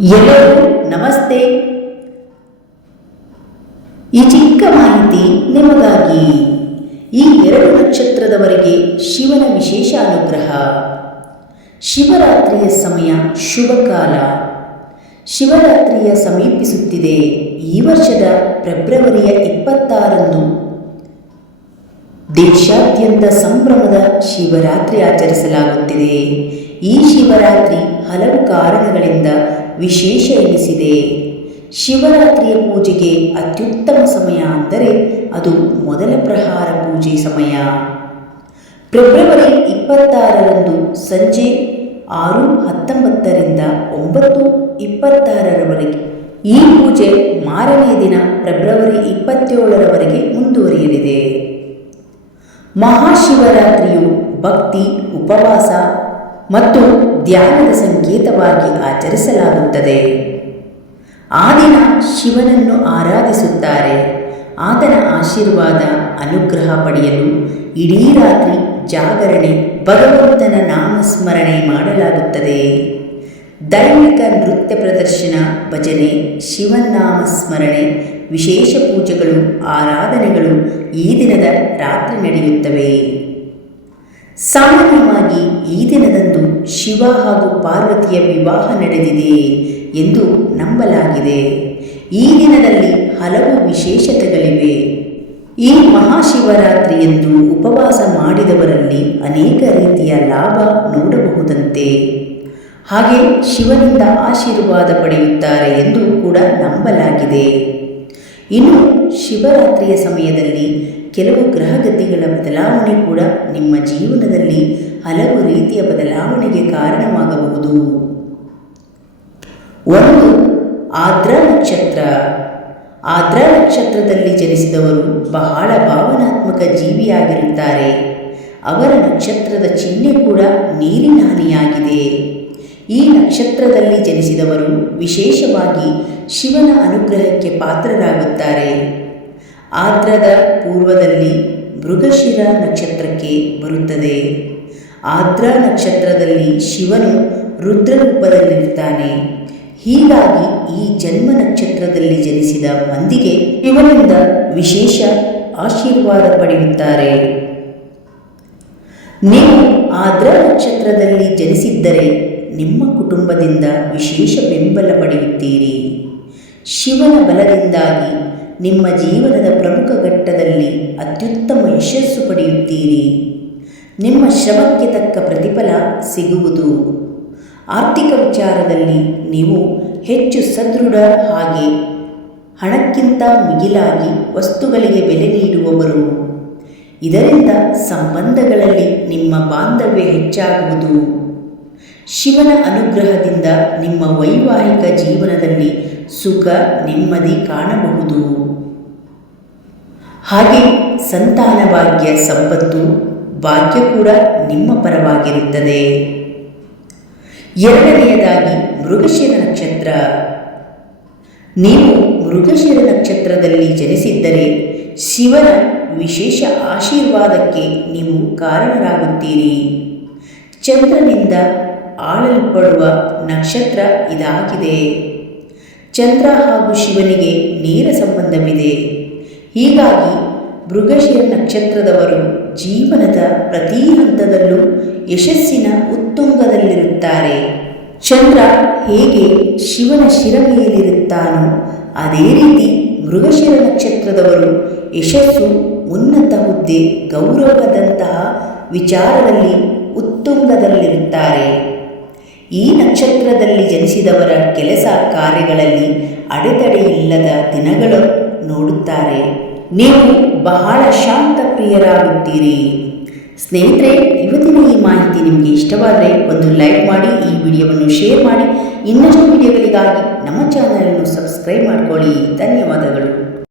ಎಲ್ಲರಿಗೂ ನಮಸ್ತೆ. ಈ ಚಿಕ್ಕ ಮಾಹಿತಿ ನಿಮಗಾಗಿ. ಈ ಎರಡು ನಕ್ಷತ್ರದವರೆಗೆ ಶಿವನ ವಿಶೇಷ ಅನುಗ್ರಹ. ಶಿವರಾತ್ರಿಯ ಸಮಯ ಶುಭ ಕಾಲ ಶಿವರಾತ್ರಿಯ ಸಮೀಪಿಸುತ್ತಿದೆ. ಈ ವರ್ಷದ ಫೆಬ್ರವರಿಯ ಇಪ್ಪತ್ತಾರಂದು ದೇಶಾದ್ಯಂತ ಸಂಭ್ರಮದ ಶಿವರಾತ್ರಿ ಆಚರಿಸಲಾಗುತ್ತಿದೆ. ಈ ಶಿವರಾತ್ರಿ ಹಲವು ಕಾರಣಗಳಿಂದ ವಿಶೇಷ ಎನಿಸಿದೆ. ಶಿವರಾತ್ರಿಯ ಪೂಜೆಗೆ ಅತ್ಯುತ್ತಮ ಸಮಯ ಅಂದರೆ ಅದು ಮೊದಲ ಪ್ರಹಾರ ಪೂಜೆ ಸಮಯ. ಫೆಬ್ರವರಿ ಇಪ್ಪತ್ತಾರರಂದು ಸಂಜೆ ಆರು ಹತ್ತೊಂಬತ್ತರಿಂದ ಒಂಬತ್ತು ಇಪ್ಪತ್ತಾರರವರೆಗೆ ಈ ಪೂಜೆ ಮಾರನೇ ದಿನ ಫೆಬ್ರವರಿ ಇಪ್ಪತ್ತೇಳರವರೆಗೆ ಮುಂದುವರಿಯಲಿದೆ. ಮಹಾಶಿವರಾತ್ರಿಯು ಭಕ್ತಿ, ಉಪವಾಸ ಮತ್ತು ಧ್ಯಾನದ ಸಂಕೇತವಾಗಿ ಆಚರಿಸಲಾಗುತ್ತದೆ. ಆ ದಿನ ಶಿವನನ್ನು ಆರಾಧಿಸುತ್ತಾರೆ. ಆತನ ಆಶೀರ್ವಾದ, ಅನುಗ್ರಹ ಪಡೆಯಲು ಇಡೀ ರಾತ್ರಿ ಜಾಗರಣೆ ಭಗವಂತನ ನಾಮಸ್ಮರಣೆ ಮಾಡಲಾಗುತ್ತದೆ. ದೈವಿಕ ನೃತ್ಯ ಪ್ರದರ್ಶನ, ಭಜನೆ ಶಿವನಾಮ ಸ್ಮರಣೆ ವಿಶೇಷ ಪೂಜೆಗಳು, ಆರಾಧನೆಗಳು ಈ ದಿನದ ರಾತ್ರಿ ನಡೆಯುತ್ತವೆ. ಸಾಮಾನ್ಯವಾಗಿ ಈ ದಿನದಂದು ಶಿವ ಹಾಗೂ ಪಾರ್ವತಿಯ ವಿವಾಹ ನಡೆದಿದೆ ಎಂದು ನಂಬಲಾಗಿದೆ. ಈ ದಿನದಲ್ಲಿ ಹಲವು ವಿಶೇಷತೆಗಳಿವೆ. ಈ ಮಹಾಶಿವರಾತ್ರಿಯಂದು ಉಪವಾಸ ಮಾಡಿದವರಲ್ಲಿ ಅನೇಕ ರೀತಿಯ ಲಾಭ ನೋಡಬಹುದಂತೆ. ಹಾಗೆ ಶಿವನಿಂದ ಆಶೀರ್ವಾದ ಪಡೆಯುತ್ತಾರೆ ಎಂದು ಕೂಡ ನಂಬಲಾಗಿದೆ. ಇನ್ನು ಶಿವರಾತ್ರಿಯ ಸಮಯದಲ್ಲಿ ಕೆಲವು ಗ್ರಹಗತಿಗಳ ಬದಲಾವಣೆ ಕೂಡ ನಿಮ್ಮ ಜೀವನದಲ್ಲಿ ಹಲವು ರೀತಿಯ ಬದಲಾವಣೆಗೆ ಕಾರಣವಾಗಬಹುದು. ಒಂದು ಆದ್ರ ನಕ್ಷತ್ರ. ಆದ್ರ ನಕ್ಷತ್ರದಲ್ಲಿ ಜನಿಸಿದವರು ಬಹಳ ಭಾವನಾತ್ಮಕ ಜೀವಿಯಾಗಿರುತ್ತಾರೆ. ಅವರ ನಕ್ಷತ್ರದ ಚಿಹ್ನೆ ಕೂಡ ನೀರಿನ ಹನಿಯಾಗಿದೆ ಈ ನಕ್ಷತ್ರದಲ್ಲಿ ಜನಿಸಿದವರು ವಿಶೇಷವಾಗಿ ಶಿವನ ಅನುಗ್ರಹಕ್ಕೆ ಪಾತ್ರರಾಗುತ್ತಾರೆ. ಆರ್ದ್ರದ ಪೂರ್ವದಲ್ಲಿ ಮೃಗಶಿರ ನಕ್ಷತ್ರಕ್ಕೆ ಬರುತ್ತದೆ. ಆರ್ದ್ರ ನಕ್ಷತ್ರದಲ್ಲಿ ಶಿವನು ರುದ್ರ ರೂಪದಲ್ಲಿರ್ತಾನೆ ಹೀಗಾಗಿ ಈ ಜನ್ಮ ನಕ್ಷತ್ರದಲ್ಲಿ ಜನಿಸಿದ ಮಂದಿಗೆ ಶಿವನಿಂದ ವಿಶೇಷ ಆಶೀರ್ವಾದ ಪಡೆಯುತ್ತಾರೆ. ನೀವು ಆರ್ದ್ರ ನಕ್ಷತ್ರದಲ್ಲಿ ಜನಿಸಿದ್ದರೆ ನಿಮ್ಮ ಕುಟುಂಬದಿಂದ ವಿಶೇಷ ಬೆಂಬಲ ಪಡೆಯುತ್ತೀರಿ. ಶಿವನ ಬಲದಿಂದಾಗಿ ನಿಮ್ಮ ಜೀವನದ ಪ್ರಮುಖ ಘಟ್ಟದಲ್ಲಿ ಅತ್ಯುತ್ತಮ ಯಶಸ್ಸು ಪಡೆಯುತ್ತೀರಿ. ನಿಮ್ಮ ಶ್ರಮಕ್ಕೆ ತಕ್ಕ ಪ್ರತಿಫಲ ಸಿಗುವುದು. ಆರ್ಥಿಕ ವಿಚಾರದಲ್ಲಿ ನೀವು ಹೆಚ್ಚು ಸದೃಢ ಹಾಗೆ ಹಣಕ್ಕಿಂತ ಮಿಗಿಲಾಗಿ ವಸ್ತುಗಳಿಗೆ ಬೆಲೆ ನೀಡುವವರು. ಇದರಿಂದ ಸಂಬಂಧಗಳಲ್ಲಿ ನಿಮ್ಮ ಬಾಂಧವ್ಯ ಹೆಚ್ಚಾಗುವುದು. ಶಿವನ ಅನುಗ್ರಹದಿಂದ ನಿಮ್ಮ ವೈವಾಹಿಕ ಜೀವನದಲ್ಲಿ ಸುಖ, ನೆಮ್ಮದಿ ಕಾಣಬಹುದು. ಹಾಗೆ ಸಂತಾನ ಭಾಗ್ಯ ಸಂಪತ್ತು ಭಾಗ್ಯ ಕೂಡ ನಿಮ್ಮ ಪರವಾಗಿರುತ್ತದೆ. ಎರಡನೆಯದಾಗಿ ಮೃಗಶಿರ ನಕ್ಷತ್ರ. ನೀವು ಮೃಗಶಿರ ನಕ್ಷತ್ರದಲ್ಲಿ ಜನಿಸಿದ್ದರೆ ಶಿವನ ವಿಶೇಷ ಆಶೀರ್ವಾದಕ್ಕೆ ನೀವು ಕಾರಣರಾಗುತ್ತೀರಿ. ಚಂದ್ರನಿಂದ ಆಳಲ್ಪಡುವ ನಕ್ಷತ್ರ ಇದಾಗಿದೆ. ಚಂದ್ರ ಹಾಗೂ ಶಿವನಿಗೆ ನೇರ ಸಂಬಂಧವಿದೆ. ಹೀಗಾಗಿ ಮೃಗಶಿರ ನಕ್ಷತ್ರದವರು ಜೀವನದ ಪ್ರತಿ ಹಂತದಲ್ಲೂ ಯಶಸ್ಸಿನ ಉತ್ತುಂಗದಲ್ಲಿರುತ್ತಾರೆ. ಚಂದ್ರ ಹೇಗೆ ಶಿವನ ಶಿರ ಮೇಲಿರುತ್ತಾನೋ ಅದೇ ರೀತಿ ಮೃಗಶಿರ ನಕ್ಷತ್ರದವರು ಯಶಸ್ಸು ಉನ್ನತ ಹುದ್ದೆ ಗೌರವದಂತಹ ವಿಚಾರದಲ್ಲಿ ಉತ್ತುಂಗದಲ್ಲಿರುತ್ತಾರೆ. ಈ ನಕ್ಷತ್ರದಲ್ಲಿ ಜನಿಸಿದವರ ಕೆಲಸ ಕಾರ್ಯಗಳಲ್ಲಿ ಅಡೆತಡೆಯಿಲ್ಲದ ದಿನಗಳು ನೋಡುತ್ತಾರೆ. ನೀವು ಬಹಳ ಶಾಂತ ಪ್ರಿಯರಾಗುತ್ತೀರಿ ಸ್ನೇಹಿತರೆ, ಇವತ್ತಿನ ಈ ಮಾಹಿತಿ ನಿಮಗೆ ಇಷ್ಟವಾದರೆ ಒಂದು ಲೈಕ್ ಮಾಡಿ, ಈ ವಿಡಿಯೋವನ್ನು ಶೇರ್ ಮಾಡಿ. ಇನ್ನಷ್ಟು ವಿಡಿಯೋಗಳಿಗಾಗಿ ನಮ್ಮ ಚಾನಲನ್ನು ಸಬ್ಸ್ಕ್ರೈಬ್ ಮಾಡಿಕೊಳ್ಳಿ. ಧನ್ಯವಾದಗಳು.